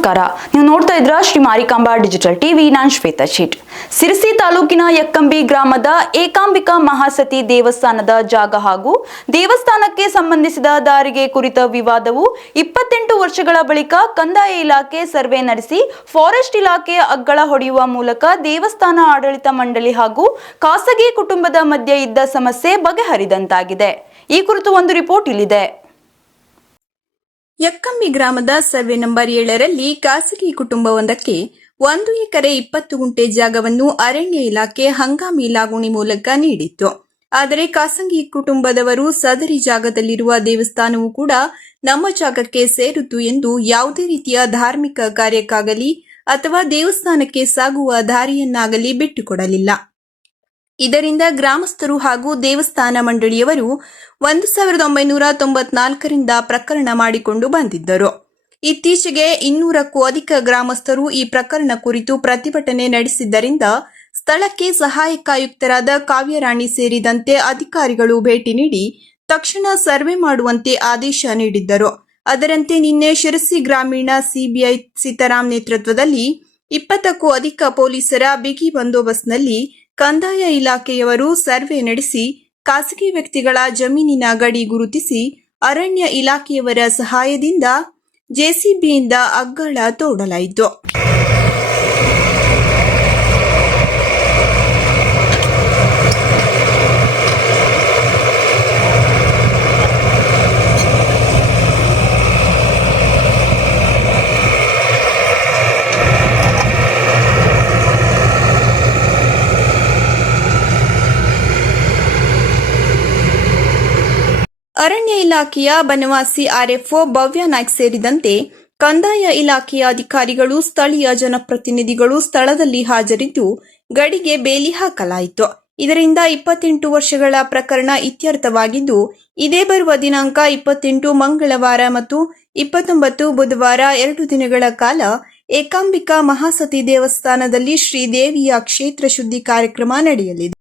ನಮಸ್ಕಾರ. ನೀವು ನೋಡ್ತಾ ಇದ್ರ ಶ್ರೀ ಮಾರಿಕಾಂಬಾ ಡಿಜಿಟಲ್ ಟಿವಿ. ನಾನು ಶ್ವೇತಾ ಶೀಟ್. ಸಿರಸಿ ತಾಲೂಕಿನ ಯಕ್ಕಂಬಿ ಗ್ರಾಮದ ಏಕಾಂಬಿಕಾ ಮಹಾಸತಿ ದೇವಸ್ಥಾನದ ಜಾಗ ಹಾಗೂ ದೇವಸ್ಥಾನಕ್ಕೆ ಸಂಬಂಧಿಸಿದ ದಾರಿಗೆ ಕುರಿತ ವಿವಾದವು 28 ವರ್ಷಗಳ ಬಳಿಕ ಕಂದಾಯ ಇಲಾಖೆ ಸರ್ವೆ ನಡೆಸಿ ಫಾರೆಸ್ಟ್ ಇಲಾಖೆ ಅಗ್ಗಳ ಹೊಡೆಯುವ ಮೂಲಕ ದೇವಸ್ಥಾನ ಆಡಳಿತ ಮಂಡಳಿ ಹಾಗೂ ಖಾಸಗಿ ಕುಟುಂಬದ ಮಧ್ಯೆ ಇದ್ದ ಸಮಸ್ಯೆ ಬಗೆಹರಿದಂತಾಗಿದೆ. ಈ ಕುರಿತು ಒಂದು ರಿಪೋರ್ಟ್ ಇಲ್ಲಿದೆ. ಯಕ್ಕಂಬಿ ಗ್ರಾಮದ ಸರ್ವೆ ನಂಬರ್ 7ರಲ್ಲಿ ಖಾಸಗಿ ಕುಟುಂಬವೊಂದಕ್ಕೆ 1 ಎಕರೆ 20 ಗುಂಟೆ ಜಾಗವನ್ನು ಅರಣ್ಯ ಇಲಾಖೆ ಹಂಗಾಮಿ ಲಾಗುಣಿ ಮೂಲಕ ನೀಡಿತ್ತು. ಆದರೆ ಖಾಸಗಿ ಕುಟುಂಬದವರು ಸದರಿ ಜಾಗದಲ್ಲಿರುವ ದೇವಸ್ಥಾನವೂ ಕೂಡ ನಮ್ಮ ಜಾಗಕ್ಕೆ ಸೇರಿತು ಎಂದು ಯಾವುದೇ ರೀತಿಯ ಧಾರ್ಮಿಕ ಕಾರ್ಯಕ್ಕಾಗಲಿ ಅಥವಾ ದೇವಸ್ಥಾನಕ್ಕೆ ಸಾಗುವ ದಾರಿಯನ್ನಾಗಲಿ ಬಿಟ್ಟುಕೊಡಲಿಲ್ಲ. ಇದರಿಂದ ಗ್ರಾಮಸ್ಥರು ಹಾಗೂ ದೇವಸ್ಥಾನ ಮಂಡಳಿಯವರು 1994ರಿಂದ ಪ್ರಕರಣ ಮಾಡಿಕೊಂಡು ಬಂದಿದ್ದರು. ಇತ್ತೀಚೆಗೆ 200ಕ್ಕೂ ಅಧಿಕ ಗ್ರಾಮಸ್ಥರು ಈ ಪ್ರಕರಣ ಕುರಿತು ಪ್ರತಿಭಟನೆ ನಡೆಸಿದ್ದರಿಂದ ಸ್ಥಳಕ್ಕೆ ಸಹಾಯಕ ಆಯುಕ್ತರಾದ ಕಾವ್ಯರಾಣಿ ಸೇರಿದಂತೆ ಅಧಿಕಾರಿಗಳು ಭೇಟಿ ನೀಡಿ ತಕ್ಷಣ ಸರ್ವೆ ಮಾಡುವಂತೆ ಆದೇಶ ನೀಡಿದ್ದರು. ಅದರಂತೆ ನಿನ್ನೆ ಶಿರಸಿ ಗ್ರಾಮೀಣ ಸಿಬಿಐ ಸೀತಾರಾಮ್ ನೇತೃತ್ವದಲ್ಲಿ 20ಕ್ಕೂ ಅಧಿಕ ಪೊಲೀಸರ ಬಿಗಿ ಬಂದೋಬಸ್ತ್ನಲ್ಲಿ ಕಂದಾಯ ಇಲಾಖೆಯವರು ಸರ್ವೆ ನಡೆಸಿ ಖಾಸಗಿ ವ್ಯಕ್ತಿಗಳ ಜಮೀನಿನ ಗಡಿ ಗುರುತಿಸಿ ಅರಣ್ಯ ಇಲಾಖೆಯವರ ಸಹಾಯದಿಂದ ಜೆಸಿಬಿಯಿಂದ ಅಗ್ಗಳ ತೋಡಲಾಯಿತು. ಅರಣ್ಯ ಇಲಾಖೆಯ ಬನವಾಸಿ ಆರ್ಎಫ್ಒ ಭವ್ಯ ನಾಯ್ಕ್ ಸೇರಿದಂತೆ ಕಂದಾಯ ಇಲಾಖೆಯ ಅಧಿಕಾರಿಗಳು, ಸ್ಥಳೀಯ ಜನಪ್ರತಿನಿಧಿಗಳು ಸ್ಥಳದಲ್ಲಿ ಹಾಜರಿದ್ದು ಗಡಿಗೆ ಬೇಲಿ ಹಾಕಲಾಯಿತು. ಇದರಿಂದ 28 ವರ್ಷಗಳ ಪ್ರಕರಣ ಇತ್ಯರ್ಥವಾಗಿದ್ದು, ಇದೇ ಬರುವ ದಿನಾಂಕ 28 ಮಂಗಳವಾರ ಮತ್ತು 29 ಬುಧವಾರ 2 ದಿನಗಳ ಕಾಲ ಏಕಾಂಬಿಕಾ ಮಹಾಸತಿ ದೇವಸ್ಥಾನದಲ್ಲಿ ಶ್ರೀದೇವಿಯ ಕ್ಷೇತ್ರ ಶುದ್ಧಿ ಕಾರ್ಯಕ್ರಮ ನಡೆಯಲಿದೆ.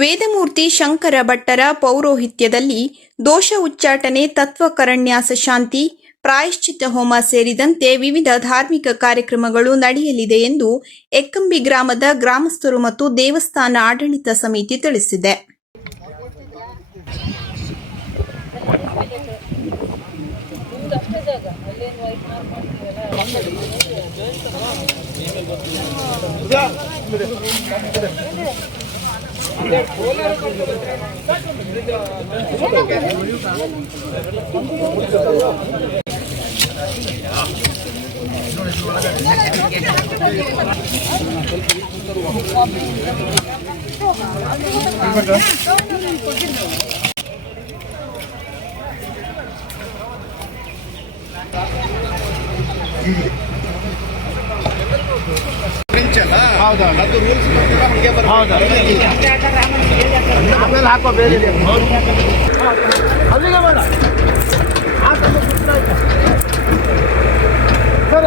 ವೇದಮೂರ್ತಿ ಶಂಕರ ಭಟ್ಟರ ಪೌರೋಹಿತ್ಯದಲ್ಲಿ ದೋಷ ಉಚ್ಚಾಟನೆ, ತತ್ವಕರಣ್ಯಾಸ ಶಾಂತಿ, ಪ್ರಾಯಶ್ಚಿತ್ತ ಹೋಮ ಸೇರಿದಂತೆ ವಿವಿಧ ಧಾರ್ಮಿಕ ಕಾರ್ಯಕ್ರಮಗಳು ನಡೆಯಲಿದೆ ಎಂದು ಯಕ್ಕಂಬಿ ಗ್ರಾಮದ ಗ್ರಾಮಸ್ಥರು ಮತ್ತು ದೇವಸ್ಥಾನ ಆಡಳಿತ ಸಮಿತಿ ತಿಳಿಸಿದೆ. ಹಾಕೋ ಬೇರೆ ಅಲ್ಲಿಗೆ ಬೇಡ